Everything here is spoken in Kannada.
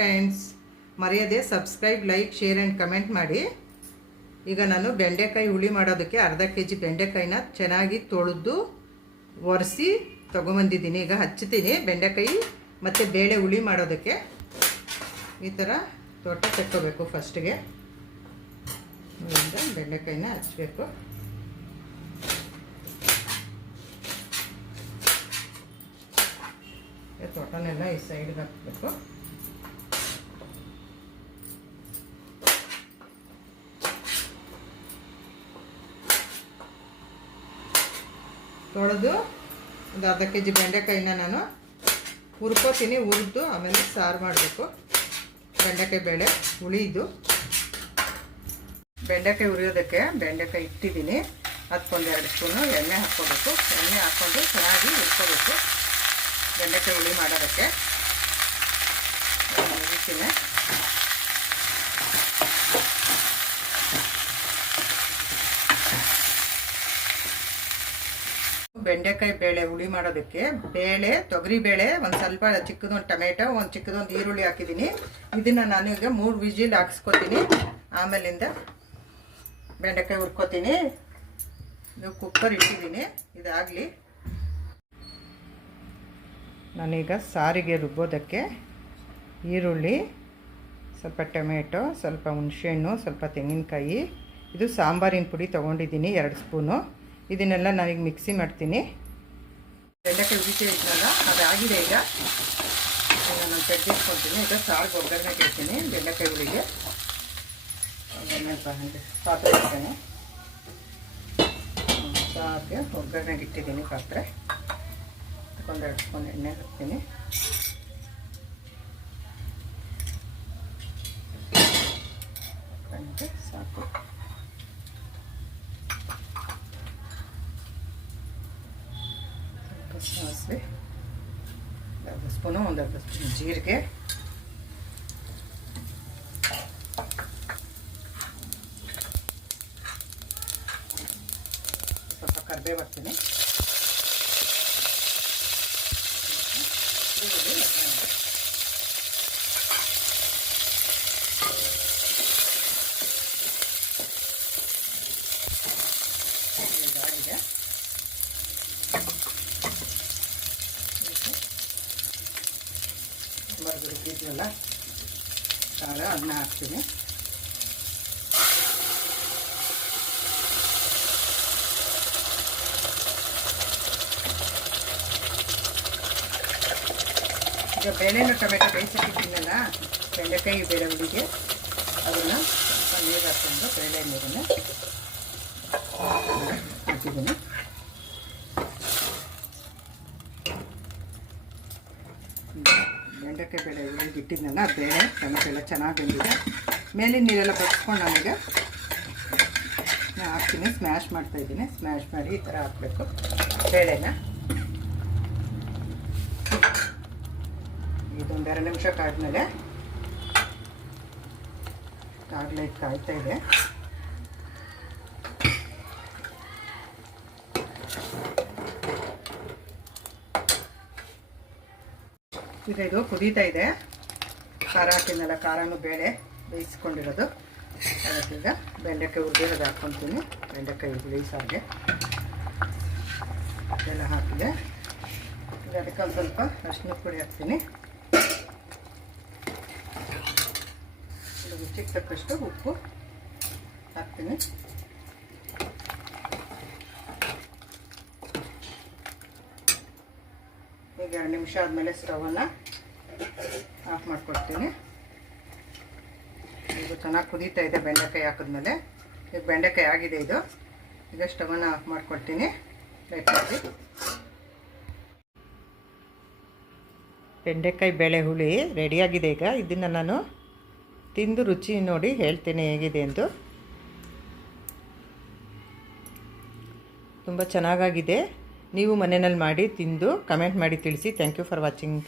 ಫ್ರೆಂಡ್ಸ್, ಮರೆಯದೆ subscribe, like, share and comment ಮಾಡಿ. ಈಗ ನಾನು ಬೆಂಡೆಕಾಯಿ ಹುಳಿ ಮಾಡೋದಕ್ಕೆ ಅರ್ಧ kg ಬೆಂಡೆಕಾಯಿನ ಚೆನ್ನಾಗಿ ತೊಳೆದು ಒರೆಸಿ ತೊಗೊಂಬಂದಿದ್ದೀನಿ. ಈಗ ಹಚ್ತೀನಿ ಬೆಂಡೆಕಾಯಿ ಮತ್ತು ಬೇಳೆ ಹುಳಿ ಮಾಡೋದಕ್ಕೆ. ಈ ಥರ ತೊಟ್ಟ ತೆಕ್ಕೋಬೇಕು. ಫಸ್ಟಿಗೆ ಬೆಂಡೆಕಾಯಿನ ಹಚ್ಚಬೇಕು. ತೊಟ್ಟನೆಲ್ಲ ಈ ಸೈಡ್ಗೆ ಹಾಕಬೇಕು. ತೊಳೆದು ಒಂದು ಅರ್ಧ kg ಬೆಂಡೆಕಾಯಿನ ನಾನು ಹುರ್ಕೋತೀನಿ. ಹುರಿದು ಆಮೇಲೆ ಸಾರು ಮಾಡಬೇಕು. ಬೆಂಡೆಕಾಯಿ ಬೇಳೆ ಹುಳಿದು ಬೆಂಡೆಕಾಯಿ ಹುರಿಯೋದಕ್ಕೆ ಬೆಂಡೆಕಾಯಿ ಇಟ್ಟಿದ್ದೀನಿ. ಅದಕ್ಕೊಂದು 2 ಸ್ಪೂನು ಎಣ್ಣೆ ಹಾಕ್ಕೋಬೇಕು. ಎಣ್ಣೆ ಹಾಕ್ಕೊಂಡು ಚೆನ್ನಾಗಿ ಹುರ್ಕೋಬೇಕು. ಬೆಂಡೆಕಾಯಿ ಹುಳಿ ಮಾಡೋದಕ್ಕೆ ಹುರಿತೀನಿ. ಬೆಂಡೆಕಾಯಿ ಬೇಳೆ ಹುಳಿ ಮಾಡೋದಕ್ಕೆ ಬೇಳೆ, ತೊಗರಿ ಬೇಳೆ, ಒಂದು ಸ್ವಲ್ಪ ಚಿಕ್ಕದೊಂದು ಟೊಮೆಟೊ, ಒಂದು ಚಿಕ್ಕದೊಂದು ಈರುಳ್ಳಿ ಹಾಕಿದ್ದೀನಿ. ಇದನ್ನು ನಾನು ಈಗ 3 ವಿಜಿಲ್ ಹಾಕ್ಸ್ಕೊತೀನಿ. ಆಮೇಲಿಂದ ಬೆಂಡೆಕಾಯಿ ಹುರ್ಕೋತೀನಿ. ಇದು ಕುಕ್ಕರ್ ಇಟ್ಟಿದ್ದೀನಿ. ಇದಾಗಲಿ. ನಾನೀಗ ಸಾರಿಗೆ ರುಬ್ಬೋದಕ್ಕೆ ಈರುಳ್ಳಿ, ಸ್ವಲ್ಪ ಟೊಮೆಟೊ, ಸ್ವಲ್ಪ ಹುಣಸೆಹಣ್ಣು, ಸ್ವಲ್ಪ ತೆಂಗಿನಕಾಯಿ, ಇದು ಸಾಂಬಾರಿನ ಪುಡಿ ತೊಗೊಂಡಿದ್ದೀನಿ 2 ಸ್ಪೂನು. ಇದನ್ನೆಲ್ಲ ನಾನೀಗ ಮಿಕ್ಸಿ ಮಾಡ್ತೀನಿ. ಬೆಂಡೆಕಾಯಿ ಹುರಿತಾ ಇದ್ನಲ್ಲ ಅದಾಗಿದೆ. ಈಗ ನಾನು ತೆಗೆದಿಟ್ಕೊತೀನಿ. ಈಗ ಸಾರಿಗೆ ಒಗ್ಗರಣೆ ಇಡ್ತೀನಿ. ಬೆಂಡೆಕಾಯಿ ಹುಳಿಗೆ ಪಾತ್ರೆ ಇಡ್ತೇನೆ. ಸಾರಿಗೆ ಒಗ್ಗರಣೆಗೆ ಇಟ್ಟಿದ್ದೀನಿ ಪಾತ್ರೆ. ಒಂದು 2 ಸ್ಪೂನ್ ಎಣ್ಣೆ ಹಾಕ್ತೀನಿ. ಸಾಕು. ಸಾಸಿವೆ 2 ಸ್ಪೂನು, ಒಂದು 2 ಸ್ಪೂನ್ ಜೀರಿಗೆ, ಸ್ವಲ್ಪ ಕರಿಬೇವು ಹಾಕ್ತೀನಿ. ಇದಾಗಿದೆ. ಬರಗಿಟ್ಟಿದ್ವಲ್ಲ ಖಾರ, ಅದನ್ನ ಹಾಕ್ತೀನಿ. ಈಗ ಬೇಳೆನೂ ಟೊಮೆಟೊ ಬೇಯಿಸಿಟ್ಟಿದ್ದೀನಲ್ಲ ಬೆಂಡೆಕಾಯಿ ಬೇಳೆ ಹುಳಿಗೆ, ಅದನ್ನು ನೀರು ಹಾಕ್ಕೊಂಡು ಬೇಳೆ ನೀರನ್ನು ಹಾಕಿದ್ದೀನಿ. ಬೆಂಡೆಕಾಯಿ ಬೇಳೆ ಹುಳಿಗೆ ಇಟ್ಟಿದ್ನಲ್ಲ ಬೇಳೆ ಟೊಮೆಟೊ ಎಲ್ಲ ಚೆನ್ನಾಗಿ ಬೆಂದಿದೆ. ಮೇಲಿನ ನೀರೆಲ್ಲ ಬಡ್ಸ್ಕೊಂಡು ನಾನೀಗ ಹಾಕ್ತೀನಿ. ಸ್ಮ್ಯಾಶ್ ಮಾಡ್ತಾಯಿದ್ದೀನಿ. ಸ್ಮ್ಯಾಶ್ ಮಾಡಿ ಈ ಥರ ಹಾಕಬೇಕು ಬೇಳೆನ. ಇದೊಂದು 2 ನಿಮಿಷ ಕಾದ್ಮೇಲೆ ಆಗಲೇ ಕಾಯ್ತಾ ಇದೆ. ಈಗ ಇದು ಕುದೀತಾ ಇದೆ. ಖಾರ ಹಾಕಿದ್ನಲ್ಲ, ಖಾರನೂ ಬೇಳೆ ಬೇಯಿಸ್ಕೊಂಡಿರೋದು. ಅದಕ್ಕೀಗ ಬೆಂಡೆಕಾಯಿ ಹುರಿದಿರೋದು ಹಾಕ್ಕೊತೀನಿ. ಬೆಂಡೆಕಾಯಿ ಹುಳಿ ಸಾರಿಗೆ ಎಲ್ಲ ಹಾಕಿದೆ. ಈಗ ಅದಕ್ಕೆ ಒಂದು ಸ್ವಲ್ಪ ಅರಿಶಿನ ಪುಡಿ ಹಾಕ್ತೀನಿ. ರುಚಿಗೆ ತಕ್ಕಷ್ಟು ಉಪ್ಪು ಹಾಕ್ತೀನಿ. ಈಗ 2 ನಿಮಿಷ ಆದಮೇಲೆ ಸ್ಟವನ್ನು ಆಫ್ ಮಾಡಿಕೊಡ್ತೀನಿ. ಇದು ಚೆನ್ನಾಗಿ ಕುದೀತಾ ಇದೆ ಬೆಂಡೆಕಾಯಿ ಹಾಕಿದ್ಮೇಲೆ. ಈಗ ಬೆಂಡೆಕಾಯಿ ಆಗಿದೆ ಇದು. ಈಗ ಸ್ಟವನ್ನು ಆಫ್ ಮಾಡಿಕೊಡ್ತೀನಿ ಲೈಟಾಗಿ. ಬೆಂಡೆಕಾಯಿ ಬೇಳೆ ಹುಳಿ ರೆಡಿಯಾಗಿದೆ. ಈಗ ಇದನ್ನು ನಾನು ತಿಂದು ರುಚಿ ನೋಡಿ ಹೇಳ್ತೇನೆ ಹೇಗಿದೆ ಎಂದು. ತುಂಬ ಚೆನ್ನಾಗಾಗಿದೆ. ನೀವು ಮನೆಯಲ್ಲಿ ಮಾಡಿ ತಿಂದು ಕಮೆಂಟ್ ಮಾಡಿ ತಿಳಿಸಿ. Thank you for watching.